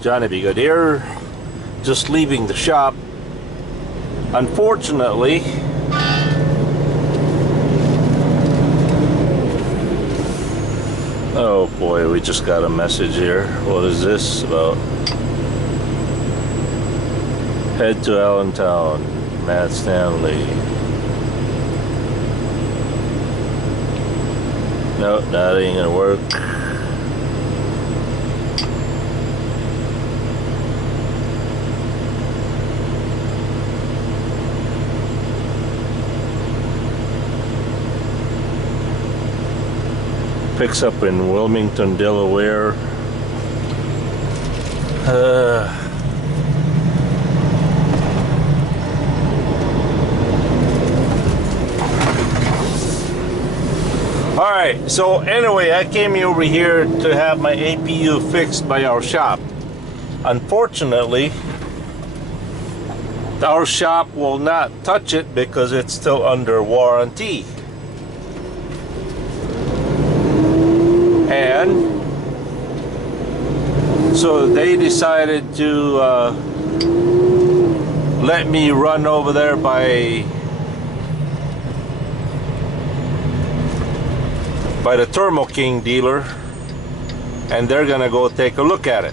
Johnny Be Good here, just leaving the shop. Unfortunately, oh boy, we just got a message here. What is this about? Head to Allentown, Matt Stanley. No, that ain't gonna work. Picks up in Wilmington, Delaware. Alright, so anyway, I came over here to have my APU fixed by our shop. Unfortunately, our shop will not touch it because it's still under warranty. And so they decided to let me run over there by the Thermo King dealer, and they're gonna go take a look at it.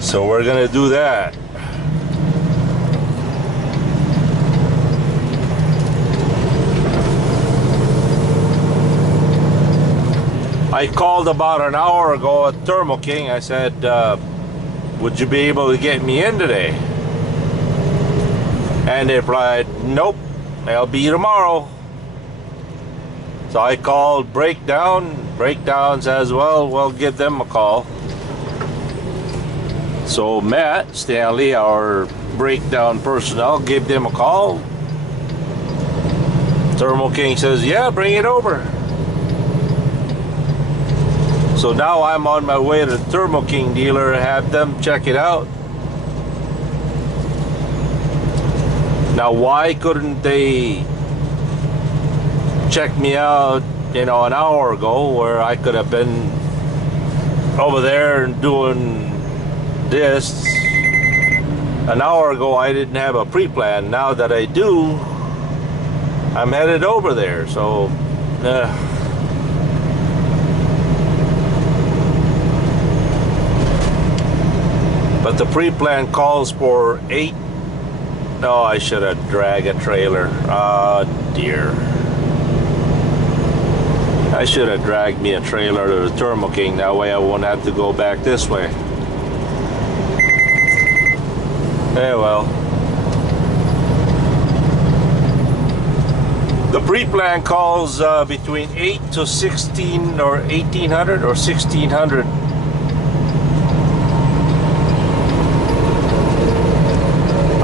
So we're gonna do that. I called about an hour ago at Thermo King. I said, would you be able to get me in today? And they replied, nope, I'll be tomorrow. So I called Breakdown. Breakdown says, well, we'll give them a call. So Matt Stanley, our Breakdown personnel, gave them a call. Thermo King says, yeah, bring it over. So now I'm on my way to the Thermo King dealer and have them check it out. Now, why couldn't they check me out, you know, an hour ago, where I could have been over there and doing this? An hour ago I didn't have a pre-plan. Now that I do, I'm headed over there. So but the pre-plan calls for 8. No, I should have dragged a trailer. Oh dear. I should have dragged me a trailer to the Thermo King. That way I won't have to go back this way. Eh, well. The pre-plan calls between 8 to 16 or 1800 or 1600.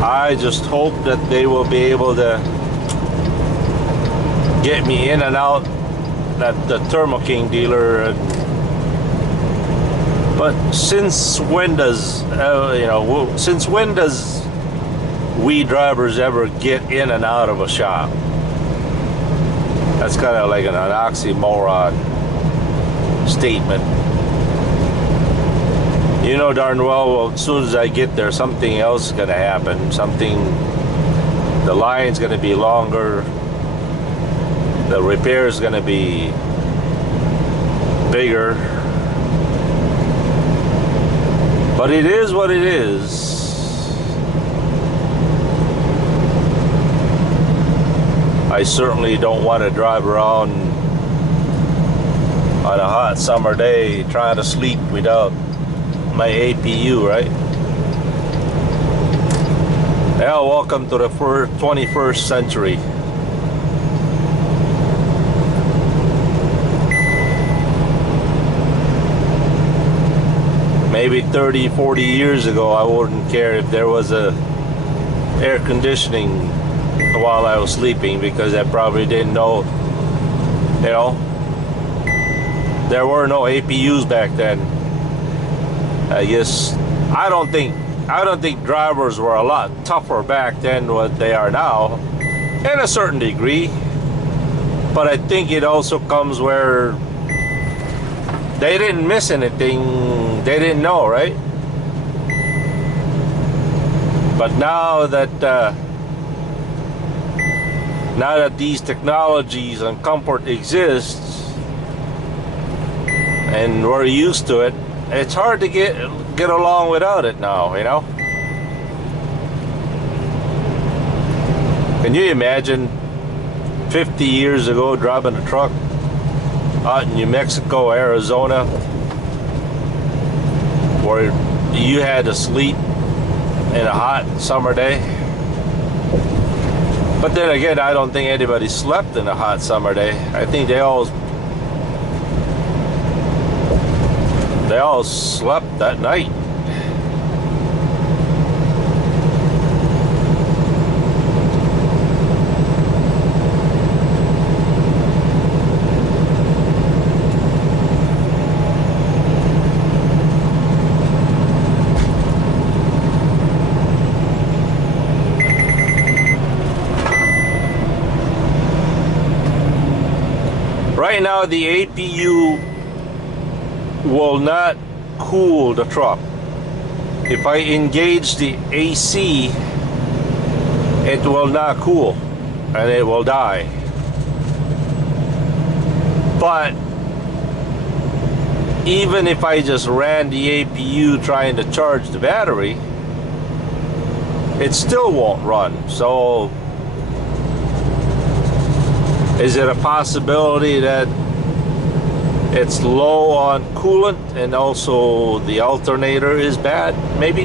I just hope that they will be able to get me in and out at the Thermo King dealer. But since when does since when does we drivers ever get in and out of a shop? That's kind of like an oxymoron statement. You know darn well, as soon as I get there, something else is going to happen. The line's going to be longer. The repair is going to be bigger. But it is what it is. I certainly don't want to drive around on a hot summer day trying to sleep without my APU, right? Now, welcome to the 21st century. Maybe 30, 40 years ago, I wouldn't care if there was a air conditioning while I was sleeping, because I probably didn't know, you know, there were no APUs back then. I guess I don't think drivers were a lot tougher back then than what they are now, in a certain degree. But I think it also comes where they didn't miss anything. They didn't know, right? But now that these technologies and comfort exists and we're used to it, it's hard to get along without it now, you know? Can you imagine 50 years ago driving a truck out in New Mexico, Arizona, where you had to sleep in a hot summer day? But then again, I don't think anybody slept in a hot summer day. I think they all slept that night. Right now, the APU will not cool the truck. If I engage the AC, it will not cool and it will die. But even if I just ran the APU trying to charge the battery, it still won't run. So is it a possibility that it's low on coolant and also the alternator is bad, maybe?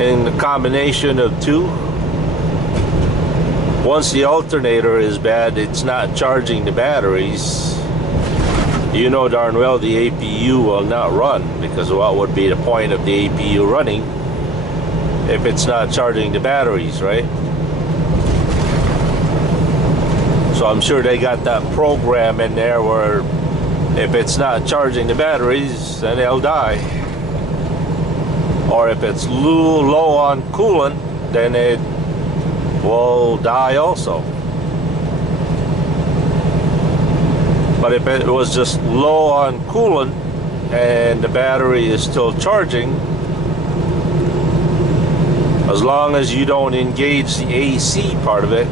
In the combination of two? Once the alternator is bad, it's not charging the batteries. You know darn well the APU will not run, because what would be the point of the APU running if it's not charging the batteries, right? So I'm sure they got that program in there where if it's not charging the batteries, then they'll die. Or if it's low on coolant, then it will die also. But if it was just low on coolant and the battery is still charging, as long as you don't engage the AC part of it,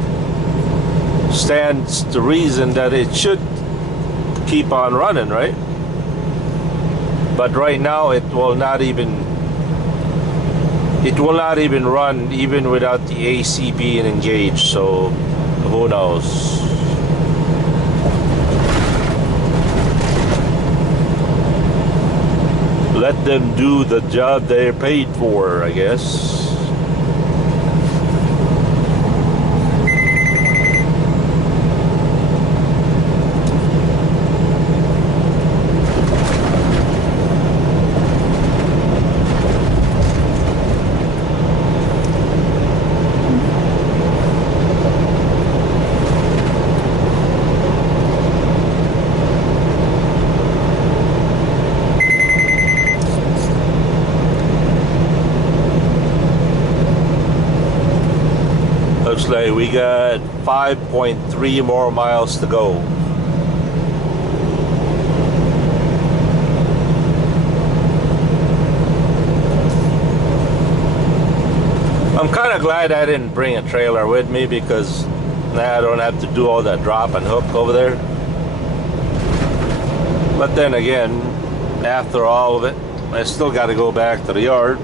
stands to reason that it should keep on running, right? But right now it will not even run even without the AC being engaged, so who knows? Let them do the job they're paid for, I guess. Looks like we got 5.3 more miles to go. I'm kind of glad I didn't bring a trailer with me, because now I don't have to do all that drop and hook over there. But then again, after all of it, I still got to go back to the yard.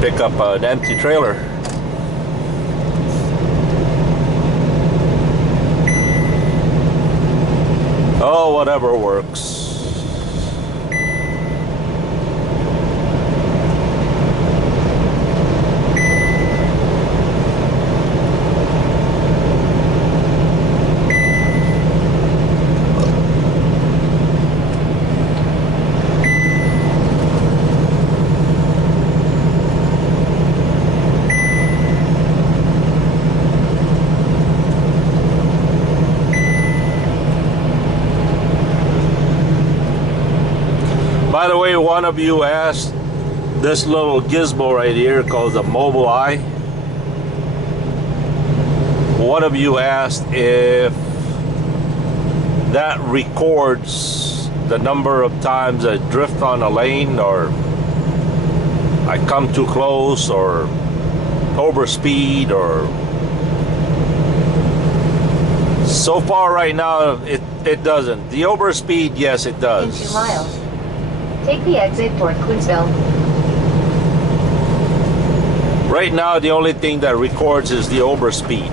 Pick up an empty trailer. Oh, whatever works. By the way, one of you asked this little gizmo right here called the mobile eye. one of you asked if that records the number of times I drift on a lane, or I come too close, or overspeed, or... So far right now, it doesn't. The overspeed, yes, it does. In 2 miles, take the exit toward Queensville. Right now, the only thing that records is the overspeed.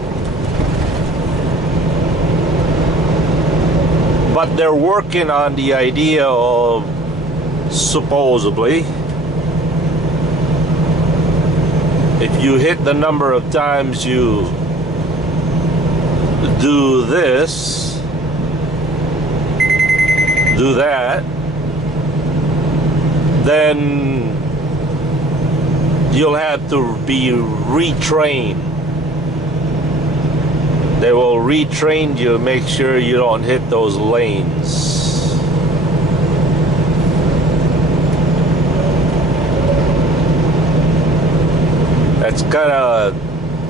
But they're working on the idea of, supposedly, if you hit the number of times you do this, do that, then you'll have to be retrained. They will retrain you, make sure you don't hit those lanes. That's kind of,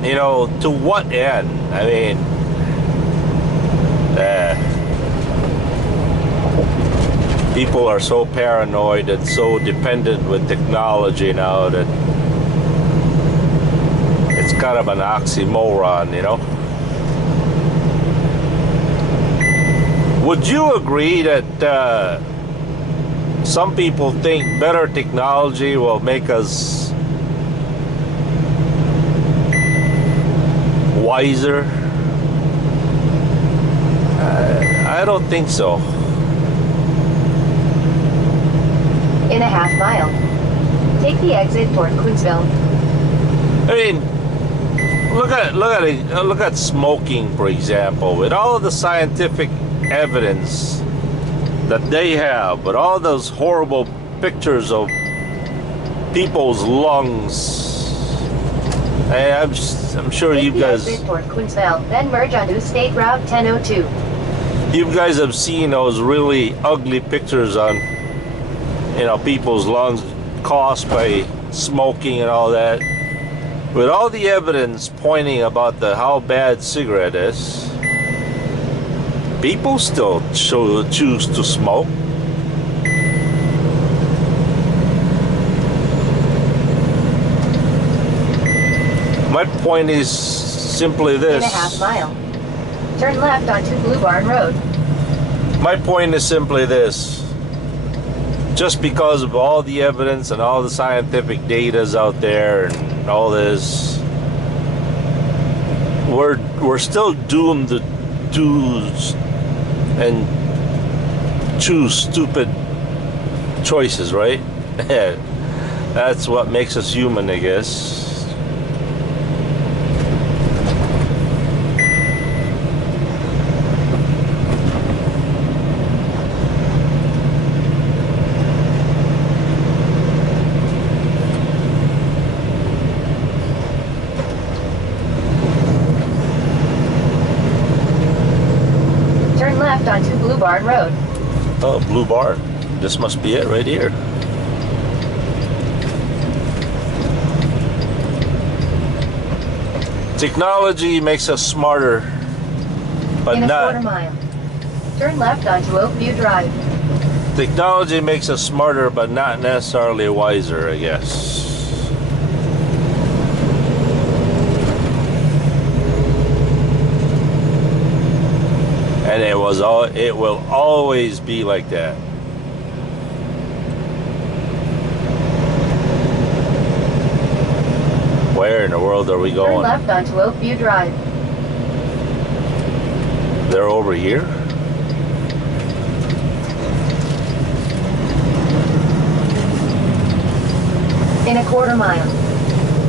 you know, to what end? I mean, people are so paranoid and so dependent with technology now that it's kind of an oxymoron, you know. Would you agree that some people think better technology will make us wiser? I don't think so. In a half mile, take the exit toward Queensville. I mean, look at smoking, for example. With all of the scientific evidence that they have, with all those horrible pictures of people's lungs, I'm sure you guys. Exit toward Queensville, then merge onto State Route 1002. You guys have seen those really ugly pictures on, you know, people's lungs caused by smoking and all that. With all the evidence pointing about how bad cigarette is, people still choose to smoke. My point is simply this. In a half mile, turn left onto Blue Barn Road. My point is simply this. Just because of all the evidence and all the scientific data's out there and all this, we're still doomed to do and choose stupid choices, right? That's what makes us human, I guess. Onto Blue Barn Road. Oh, Blue Barn. This must be it right here. Technology makes us smarter, but in a not. Quarter mile, turn left onto Oakview Drive. Technology makes us smarter, but not necessarily wiser, I guess. And it will always be like that. Where in the world are we going? Turn left onto Oakview Drive. They're over here? In a quarter mile,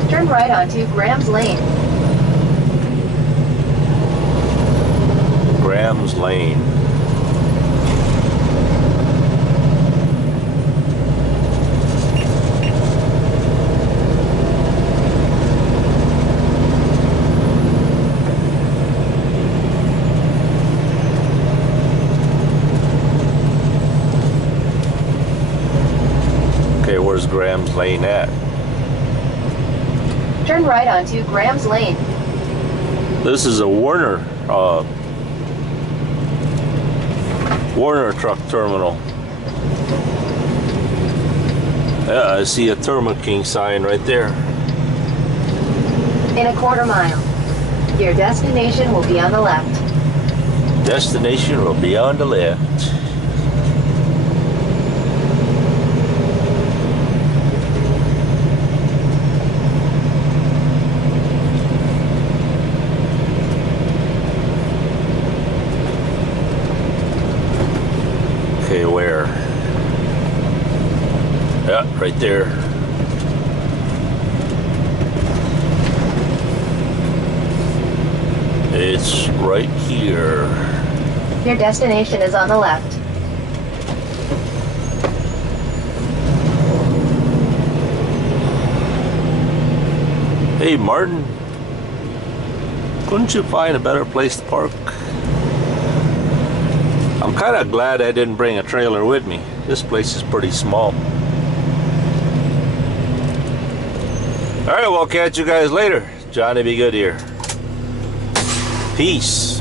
turn right onto Graham's Lane. Graham's Lane. Okay, where's Graham's Lane at? Turn right onto Graham's Lane. This is a Warner truck terminal. Yeah, I see a Thermo King sign right there. In a quarter mile. Your destination will be on the left. Destination will be on the left. Okay, where? Yeah, right there. It's right here. Your destination is on the left. Hey Martin, couldn't you find a better place to park? I'm kind of glad I didn't bring a trailer with me. This place is pretty small. Alright, we'll catch you guys later. Johnny Be Good here. Peace.